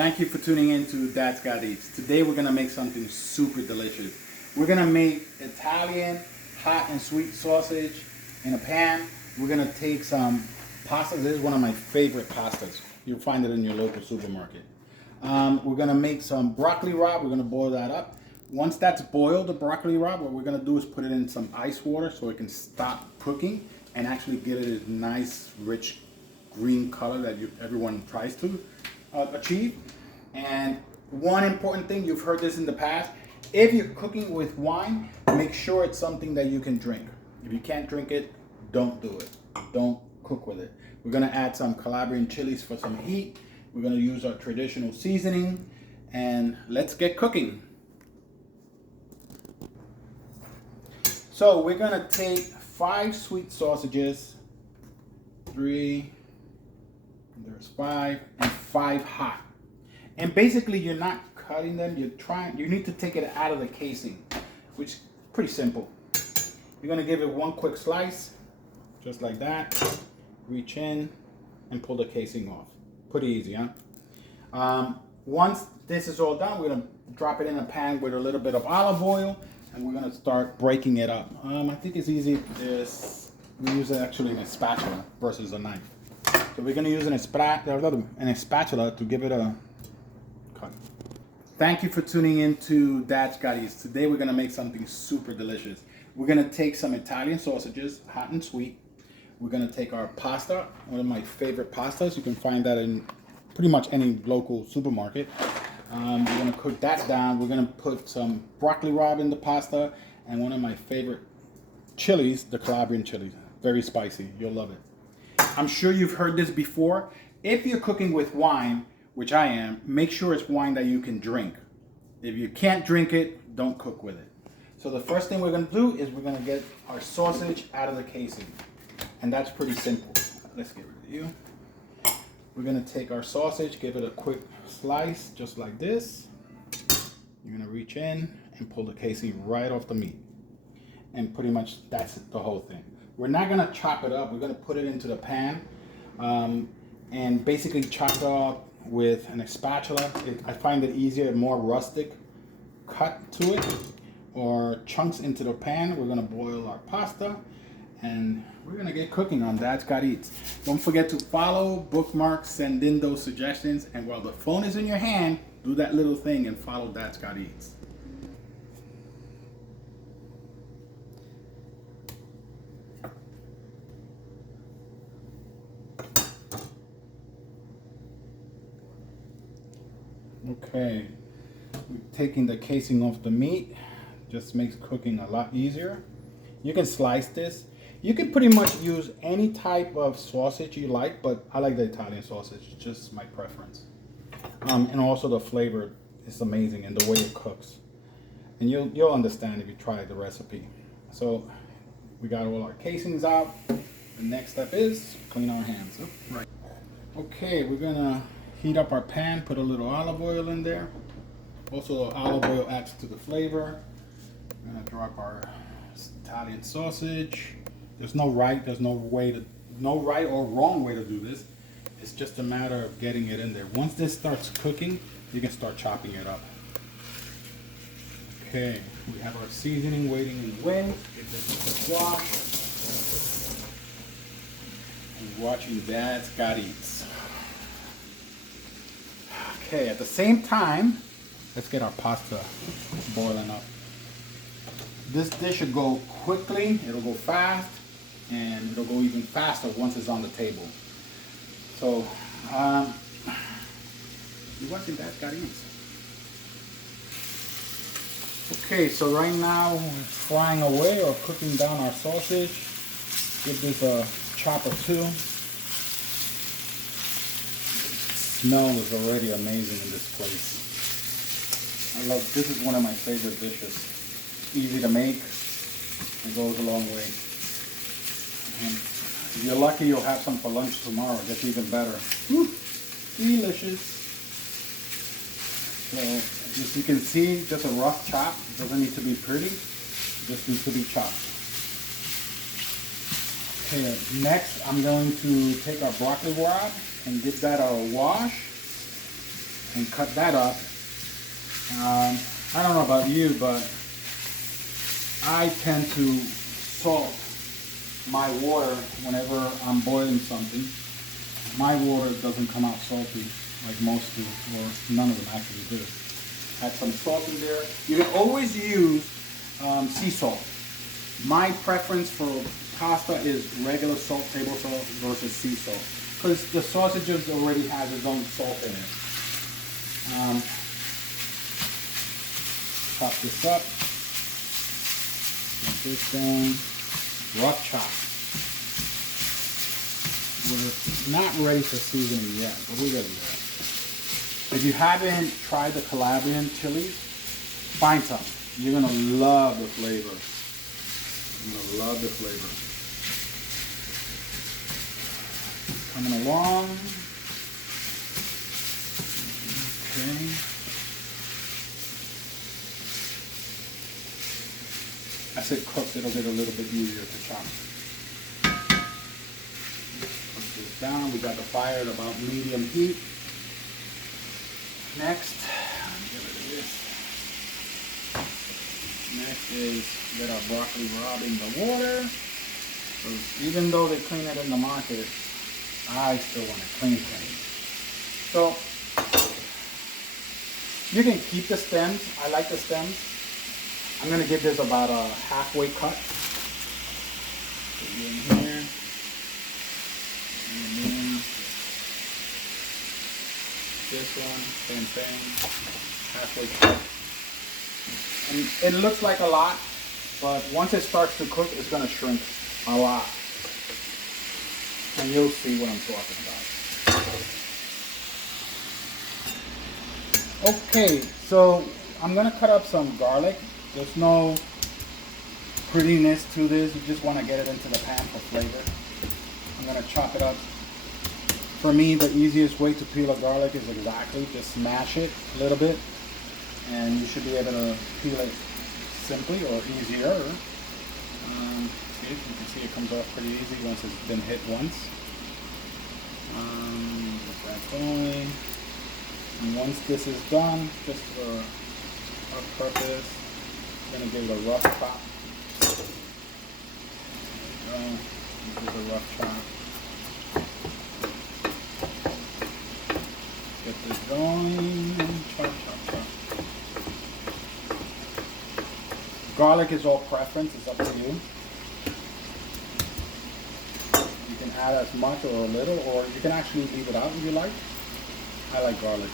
Thank you for tuning in to Dad's Got Eats. Today we're gonna make something super delicious. We're gonna make Italian hot and sweet sausage in a pan. We're gonna take some pasta. This is one of my favorite pastas. You'll find it in your local supermarket. We're gonna make some broccoli rabe. We're gonna boil that up. Once that's boiled, the broccoli rabe, what we're gonna do is put it in some ice water so it can stop cooking and actually get it a nice, rich green color that everyone tries to achieve. And one important thing, you've heard this in the past, if you're cooking with wine, make sure it's something that you can drink. If you can't drink it, don't do it. Don't cook with it. We're gonna add some Calabrian chilies for some heat. We're gonna use our traditional seasoning, and let's get cooking. So we're gonna take 5 sweet sausages, 3, there's 5, and 5 hot. And basically you're not cutting them, you need to take it out of the casing, which is pretty simple. You're gonna give it one quick slice, just like that. Reach in and pull the casing off. Pretty easy, huh? Once this is all done, we're gonna drop it in a pan with a little bit of olive oil, and we're gonna start breaking it up. I think it's easy. We use it actually in a spatula versus a knife. So we're gonna use a spatula to give it a cut. Thank you for tuning in to Dad's Got Eats. Today we're gonna make something super delicious. We're gonna take some Italian sausages, hot and sweet. We're gonna take our pasta, one of my favorite pastas. You can find that in pretty much any local supermarket. We're gonna cook that down. We're gonna put some broccoli rabe in the pasta and one of my favorite chilies, the Calabrian chilies. Very spicy, you'll love it. I'm sure you've heard this before. If you're cooking with wine, which I am, make sure it's wine that you can drink. If you can't drink it, don't cook with it. So the first thing we're gonna do is we're gonna get our sausage out of the casing. And that's pretty simple. Let's get rid of you. We're gonna take our sausage, give it a quick slice, just like this. You're gonna reach in and pull the casing right off the meat. And pretty much that's the whole thing. We're not gonna chop it up, we're gonna put it into the pan and basically chop it up with a spatula. I find it easier, more rustic cut to it, or chunks into the pan. We're gonna boil our pasta and we're gonna get cooking on Dad's Got Eats. Don't forget to follow, bookmark, send in those suggestions, and while the phone is in your hand, do that little thing and follow Dad's Got Eats. Okay, we're taking the casing off the meat. Just makes cooking a lot easier. You can slice this. You can pretty much use any type of sausage you like, but I like the Italian sausage, it's just my preference. And also the flavor is amazing and the way it cooks. And you'll understand if you try the recipe. So we got all our casings out. The next step is clean our hands. Oh, right. Okay, we're gonna heat up our pan, put a little olive oil in there. Also, olive oil adds to the flavor. We're gonna drop our Italian sausage. There's no right or wrong way to do this. It's just a matter of getting it in there. Once this starts cooking, you can start chopping it up. Okay, we have our seasoning waiting in the wind. Give this a wash. And watching Dad's Got Eats. Okay, at the same time, let's get our pasta boiling up. This dish should go quickly, it'll go fast, and it'll go even faster once it's on the table. So, you're watching Dad's Got Eats. Okay, so right now we're frying away or cooking down our sausage. Give this a chop or two. The smell is already amazing in this place. This is one of my favorite dishes. Easy to make, it goes a long way. And if you're lucky, you'll have some for lunch tomorrow. It gets even better. Woo, delicious. So, as you can see, just a rough chop. It doesn't need to be pretty. It just needs to be chopped. Okay, next I'm going to take our broccoli rabe and give that a wash. and cut that up. I don't know about you, but I tend to salt my water whenever I'm boiling something. My water doesn't come out salty like most do, or none of them actually do. Add some salt in there. You can always use sea salt. My preference for pasta is regular salt, table salt versus sea salt, because the sausages already has its own salt in it. Chop this up. Get this down. Rough chop. We're not ready for seasoning yet, but we're getting there. If you haven't tried the Calabrian chilies, find some. You're gonna love the flavor. You're gonna love the flavor. Coming along. Okay. As it cooks, it'll get a little bit easier to chop. Put this down. We got the fire at about medium heat. Next, get rid of this. Next is get our broccoli rabe in the water. Because even though they clean it in the market, I still want it clean. So you can keep the stems. I like the stems. I'm going to give this about a halfway cut. Put it in here. And then this one, same thing. Halfway cut. And it looks like a lot, but once it starts to cook, it's going to shrink a lot. And you'll see what I'm talking about. Okay, so I'm going to cut up some garlic. There's no prettiness to this. You just want to get it into the pan for flavor. I'm going to chop it up. For me, the easiest way to peel a garlic is exactly just smash it a little bit, and you should be able to peel it simply or easier. See, you can see it comes off pretty easy once it's been hit once. Get that going. And once this is done, just for our purpose, I'm going to give it a rough chop. There we go. Give it a rough chop. Get this going. Chop, chop, chop. Garlic is all preference. It's up to you. You can add as much or a little, or you can actually leave it out if you like. I like garlic.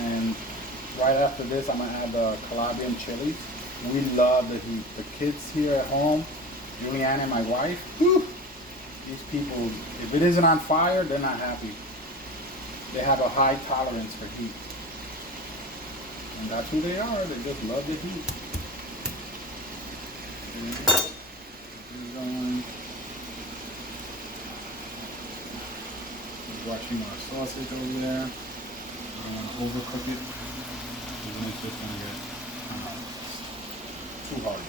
And right after this, I'm going to add the Calabrian chilies. We love the heat. The kids here at home, Julianne and my wife, whew, these people, if it isn't on fire, they're not happy. They have a high tolerance for heat. And that's who they are. They just love the heat. Watching our sausage over there. I don't want to overcook it. And then it's just going to get too hard.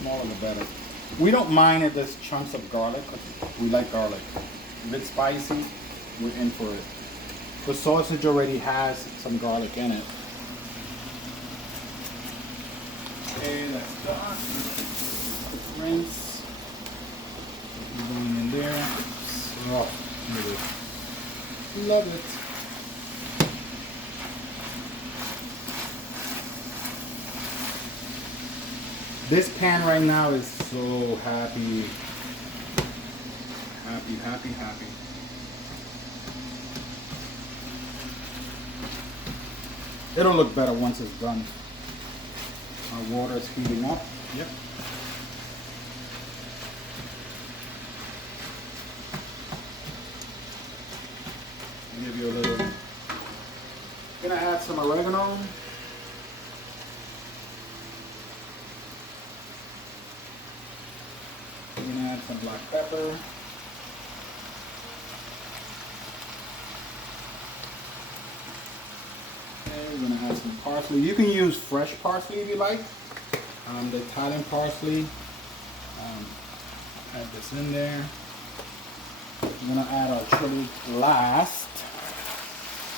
Smaller the better. We don't mind if there's chunks of garlic, because we like garlic. If it's spicy, we're in for it. The sausage already has some garlic in it. Okay, that's done. Rinse. Put going in there. Oh, look at it. Love it. This pan right now is so happy. Happy, happy, happy. It'll look better once it's done. Our water is heating up. Yep. I'll give you a little. Gonna add some oregano. I'm gonna add some black pepper. Okay, we're gonna add some parsley. You can use fresh parsley if you like. The Italian parsley. Add this in there. We're gonna add our chili last.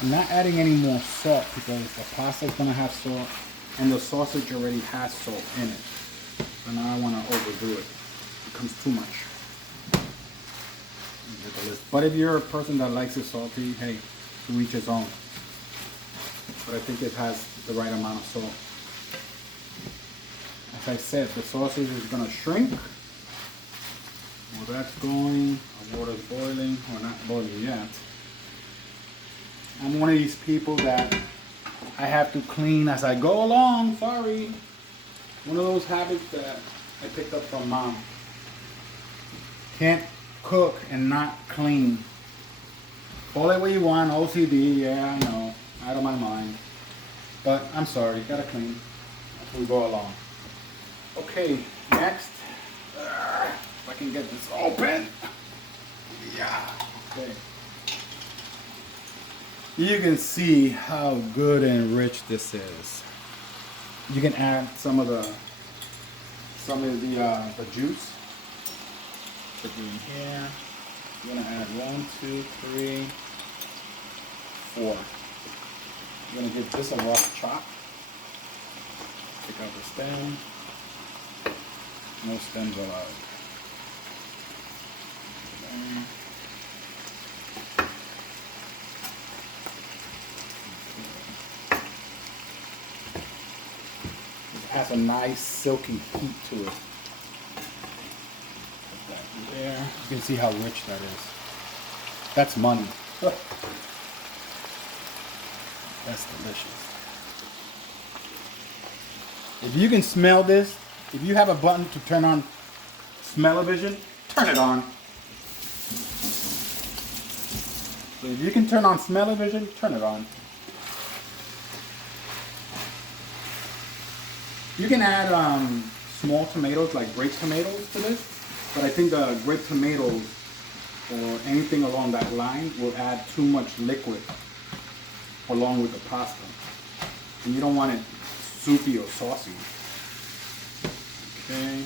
I'm not adding any more salt because the pasta is gonna have salt and the sausage already has salt in it. So now I wanna overdo it. It becomes too much. But if you're a person that likes it salty, hey, to each his own. But I think it has the right amount of salt. As I said, the sausage is gonna shrink. Well, that's going, our water's boiling, or not boiling yet. I'm one of these people that I have to clean as I go along, sorry. One of those habits that I picked up from mom. Can't cook and not clean. Call it what you want, OCD, yeah, I know, out of my mind. But I'm sorry, gotta clean as we go along. Okay, next. If I can get this open. Yeah. Okay. You can see how good and rich this is. You can add some of the juice. Put it in here. You're gonna add 1, 2, 3, 4. You're gonna give this a rough chop. Take out the stem. No stems allowed. It has a nice silky heat to it. Put that in there. You can see how rich that is. That's money. That's delicious. If you can smell this, if you have a button to turn on smell-o-vision, turn it on. So if you can turn on smell-o-vision, turn it on. You can add small tomatoes, like grape tomatoes to this, but I think the grape tomatoes or anything along that line will add too much liquid along with the pasta. And you don't want it soupy or saucy. Okay.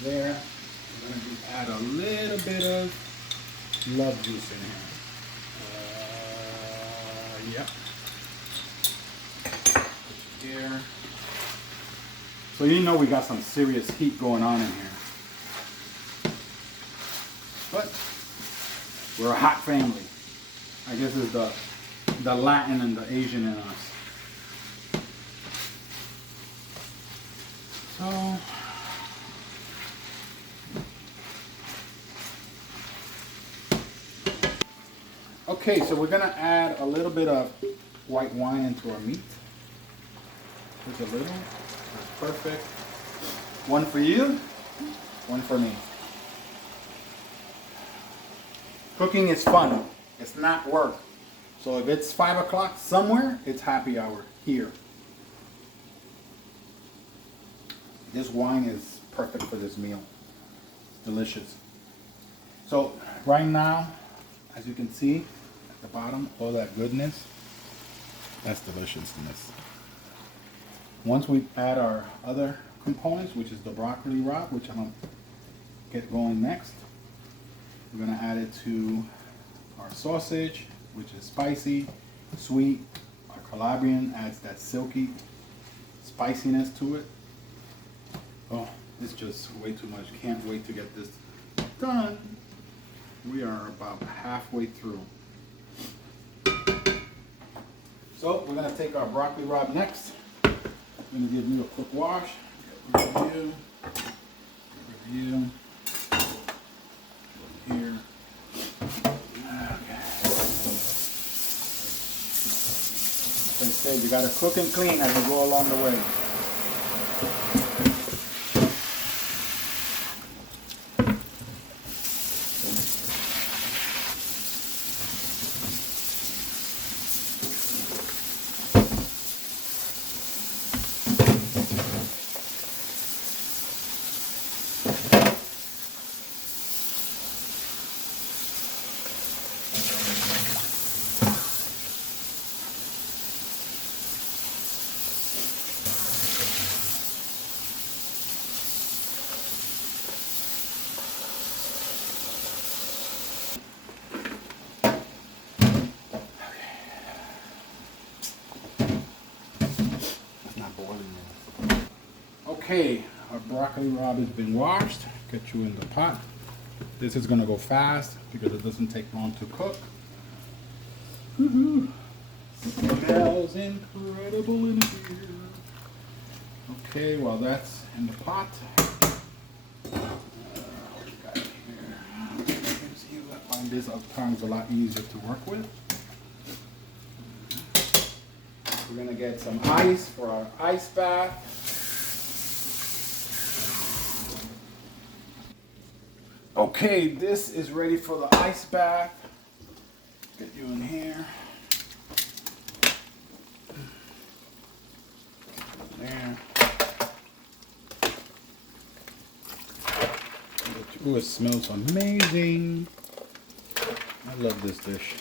There. I'm going to add a little bit of love juice in here. Yep. Here. So you know we got some serious heat going on in here. But we're a hot family. I guess it's the Latin and the Asian in us. So okay, so we're gonna add a little bit of white wine into our meat. Just a little. That's perfect. One for you, one for me. Cooking is fun. It's not work. So if it's 5 o'clock somewhere, it's happy hour here. This wine is perfect for this meal. It's delicious. So right now, as you can see at the bottom, all that goodness, that's deliciousness. Once we add our other components, which is the broccoli rabe, which I'm gonna get going next, we're gonna add it to our sausage, which is spicy, sweet. Our Calabrian adds that silky spiciness to it. Oh, it's just way too much. Can't wait to get this done. We are about halfway through. So we're gonna take our broccoli rabe next. I'm gonna give you a quick wash. Get rid of you. Get rid of you. Here. Okay. As I said, you gotta cook and clean as you go along the way. Okay, our broccoli rabe has been washed. Get you in the pot. This is gonna go fast because it doesn't take long to cook. Smells incredible in here. Okay, while that's in the pot, I find this at times a lot easier to work with. We're gonna get some ice for our ice bath. Okay, this is ready for the ice bath. Get you in here. There. Ooh, it smells amazing. I love this dish.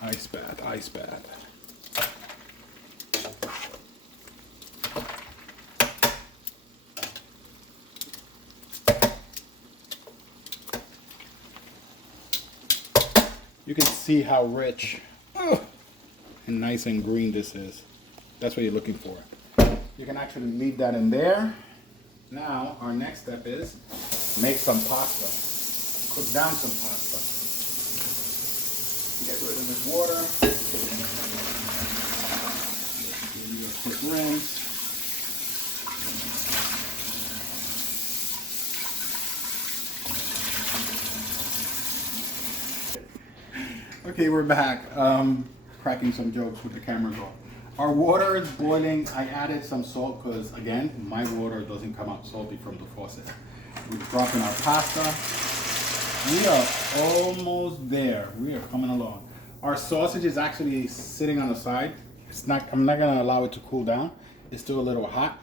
Ice bath, ice bath. You can see how rich and nice and green this is. That's what you're looking for. You can actually leave that in there. Now, our next step is make some pasta. Cook down some pasta. Get rid of this water. Give you a quick rinse. Okay, we're back. Cracking some jokes with the cameras off. Our water is boiling. I added some salt because, again, my water doesn't come out salty from the faucet. We're dropping our pasta. We are almost there. We are coming along. Our sausage is actually sitting on the side. I'm not gonna allow it to cool down. It's still a little hot,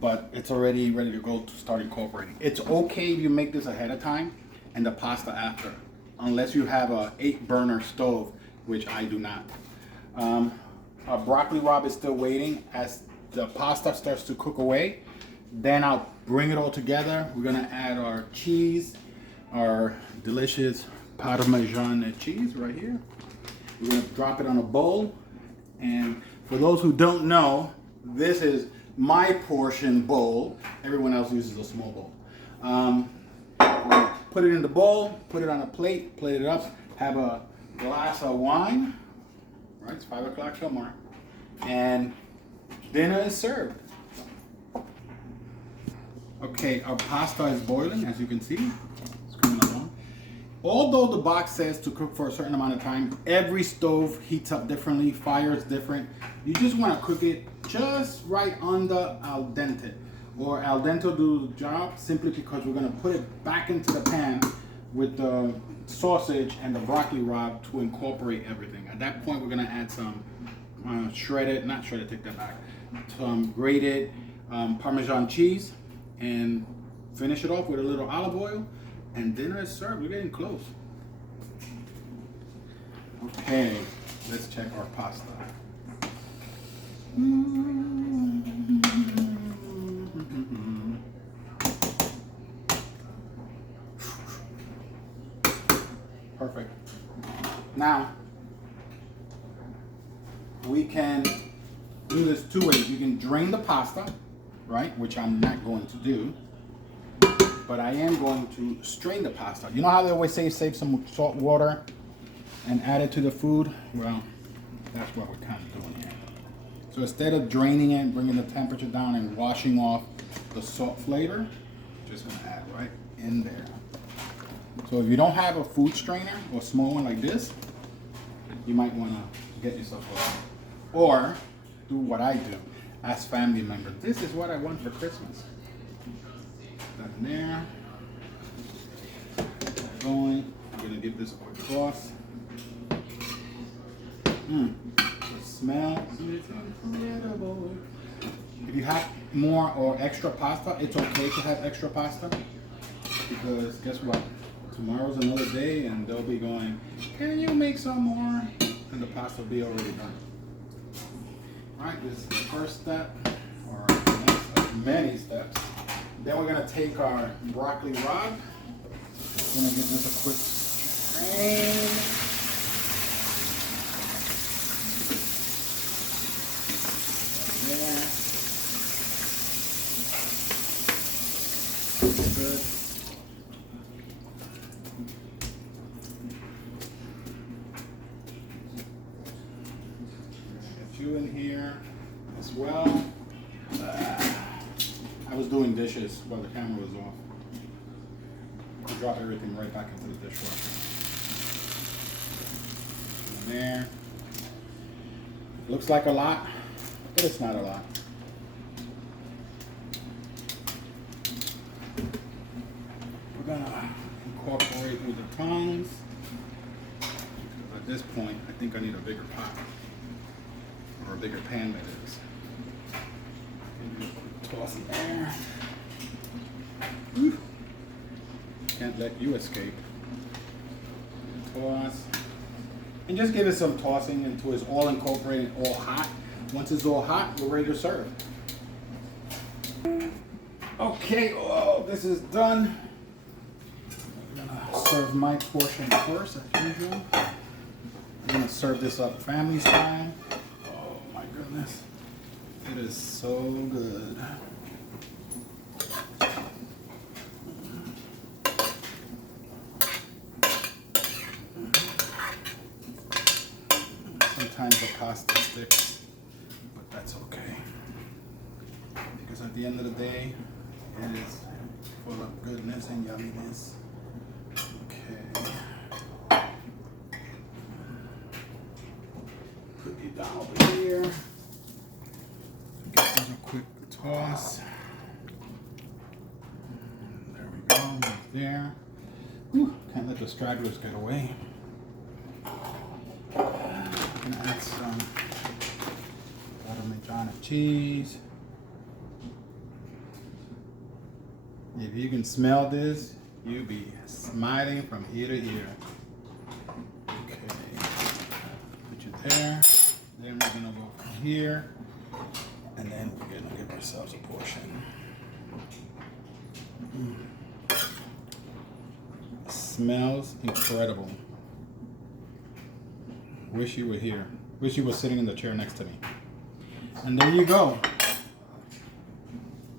but it's already ready to go to start incorporating. It's okay if you make this ahead of time and the pasta after, unless you have a 8-burner stove, which I do not. Our broccoli rabe is still waiting. As the pasta starts to cook away, then I'll bring it all together. We're gonna add our cheese, our delicious Parmesan cheese right here. We're gonna drop it on a bowl. And for those who don't know, this is my portion bowl. Everyone else uses a small bowl. Put it in the bowl, put it on a plate, plate it up, have a glass of wine. Right, it's 5 o'clock somewhere. And dinner is served. Okay, our pasta is boiling, as you can see. It's coming along. Although the box says to cook for a certain amount of time, every stove heats up differently, fire is different. You just want to cook it just right under al dente. Or al dente will do the job simply because we're going to put it back into the pan with the sausage and the broccoli rabe to incorporate everything. At that point, we're going to add some not shredded, take that back, some grated Parmesan cheese and finish it off with a little olive oil, and dinner is served. We're getting close. Okay, let's check our pasta. Perfect. Now, we can do this 2 ways. You can drain the pasta, right, which I'm not going to do, but I am going to strain the pasta. You know how they always say save some salt water and add it to the food? Well, that's what we're kind of doing here. So instead of draining it, bringing the temperature down and washing off the salt flavor, just gonna add right in there. So if you don't have a food strainer or small one like this, you might want to get yourself one. Or do what I do. Ask family members, this is what I want for Christmas. That in there. Going. I'm going to give this a quick toss. The smell is incredible. If you have more or extra pasta, it's okay to have extra pasta. Because guess what? Tomorrow's another day and they'll be going, can you make some more? And the pasta will be already done. Alright, this is the first step, or the next of many steps. Then we're going to take our broccoli rabe. I'm going to give this a quick strain. Good. Get you in here as well. I was doing dishes while the camera was off. I drop everything right back into the dishwasher. And there. Looks like a lot, but it's not a lot. We're gonna incorporate with the tongs. At this point, I think I need a bigger pot. Or a bigger pan, that is. Toss it there. Whew. Can't let you escape. Toss. And just give it some tossing until it's all incorporated, all hot. Once it's all hot, we're ready to serve. Okay, oh, this is done. I'm gonna serve my portion first, as usual. I'm gonna serve this up family style. Oh my goodness. It is so good. Sometimes the pasta sticks, but that's okay. Because at the end of the day, it is full of goodness and yumminess. Okay. Put you down over here. Give this a quick toss. There we go, right there. Whew, can't let the stragglers get away. I'm gonna add some Parmesan cheese. If you can smell this, you'll be smiling from ear to ear. Okay, put you there. Then we're gonna go from here, and then we're gonna give ourselves a portion. Smells incredible. Wish you were here. Wish you were sitting in the chair next to me. And there you go.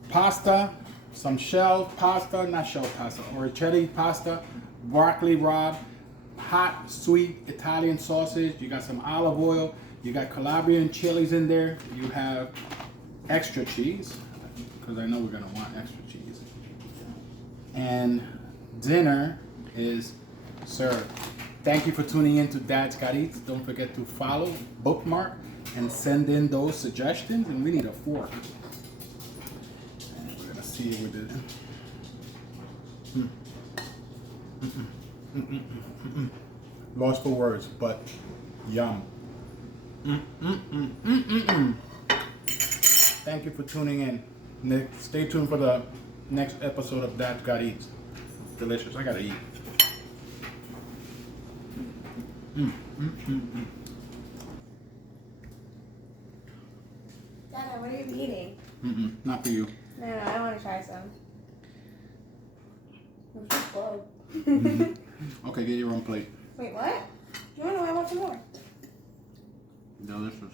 Pasta, some shelled pasta, not shelled pasta, orecchiette pasta, broccoli rabe, hot, sweet Italian sausage. You got some olive oil. You got Calabrian chilies in there. You have extra cheese, because I know we're gonna want extra cheese. And dinner is served. Thank you for tuning in to Dad's Got Eats. Don't forget to follow, bookmark, and send in those suggestions. And we need a fork. And we're gonna see if we did. Lost for words, but yum. Thank you for tuning in. Stay tuned for the next episode of Dad's Got Eats. Delicious. I gotta eat. Dada, what are you eating? Not for you. No, I want to try some. I'm so slow. Okay, get your own plate. Wait, what? No, I want some more. Delicious.